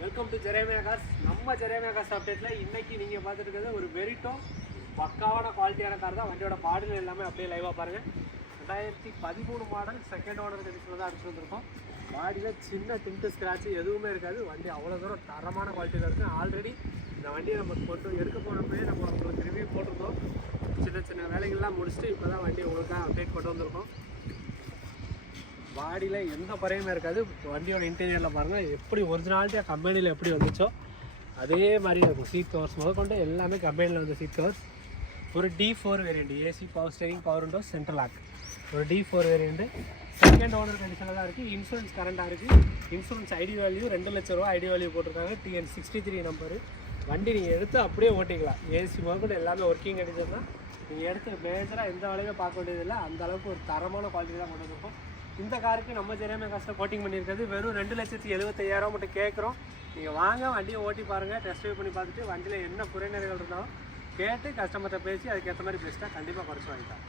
Welcome to Jeremiah cars. நம்ம Jeremiah cars அப்டேட்டில் இன்றைக்கி நீங்கள் பார்த்துட்டு இருக்கிறது ஒரு வெரிட்டோ பக்காவான குவாலிட்டியான கார் தான். வண்டியோட பாடல் எல்லாமே அப்படியே லைவாக பாருங்கள். 2013 மாடல் செகண்ட் ஓனர் கண்டிஷனில் தான் அடிச்சு வந்திருக்கோம். பாடியில் சின்ன திங்கு ஸ்க்ராட்சு எதுவுமே இருக்காது. வண்டி அவ்வளோ தூரம் தரமான குவாலிட்டியில் இருக்குது. ஆல்ரெடி இந்த வண்டியை நம்ம கொண்டு எடுக்க போனப்பே நம்ம உங்களுக்கு ரிவ்யூ போட்டிருந்தோம். சின்ன சின்ன வேலைகள்லாம் முடிச்சுட்டு இப்போ தான் வண்டி உங்களுக்காக அப்டேட் கொண்டு வந்திருக்கோம். பாடியில் எந்த குறையுமே இருக்காது. வண்டியோட இன்டீரியரில் பாருங்கள், எப்படி ஒரிஜினாலிட்டியாக கம்பெனியில் எப்படி வந்துச்சோ அதே மாதிரி இருக்கும். சீட் கவர்ஸ் முதற்கொண்டு எல்லாமே கம்பெனியில் வந்து சீட் கவர்ஸ். ஒரு D4 variant, AC power steering, power window, central lock. ஒரு D4 வேரியண்ட்டு செகண்ட் ஓனர் கண்டிஷனில் தான் இருக்குது. இன்சூரன்ஸ் கரண்டாக இருக்குது. இன்சூரன்ஸ் ஐடி வேல்யூ 2 லட்ச ரூபா ஐடி வேல்யூ போட்டிருக்காங்க. TN 63 number. வண்டி நீங்கள் எடுத்து அப்படியே ஓட்டிக்கலாம். ஏசி முதற்கொண்டு எல்லாமே ஒர்க்கிங் கண்டிஷன் தான். நீங்கள் எடுத்து மேஜராக எந்த வேலையுமே பார்க்க வேண்டியதில்லை. அந்த அளவுக்கு ஒரு தரமான குவாலிட்டி தான் கொண்டு வந்திருக்கோம். இந்த காருக்கு நம்ம ஜெரேமியா கார்ஸில் கோட்டிங் பண்ணியிருக்கிறது வெறும் 2,75,000 மட்டும் கேட்குறோம். நீங்கள் வாங்க, வண்டியை ஓட்டி பாருங்கள், டெஸ்ட் ட்ரைவ் பண்ணி பார்த்துட்டு வண்டியில் என்ன குறைநிறைகள் இருந்தாலும் கேட்டு கஸ்டமர்கிட்ட பேசி அதுக்கேற்ற மாதிரி பெஸ்ட்டாக கண்டிப்பாக குறைச்சி வாங்கிக்கலாம்.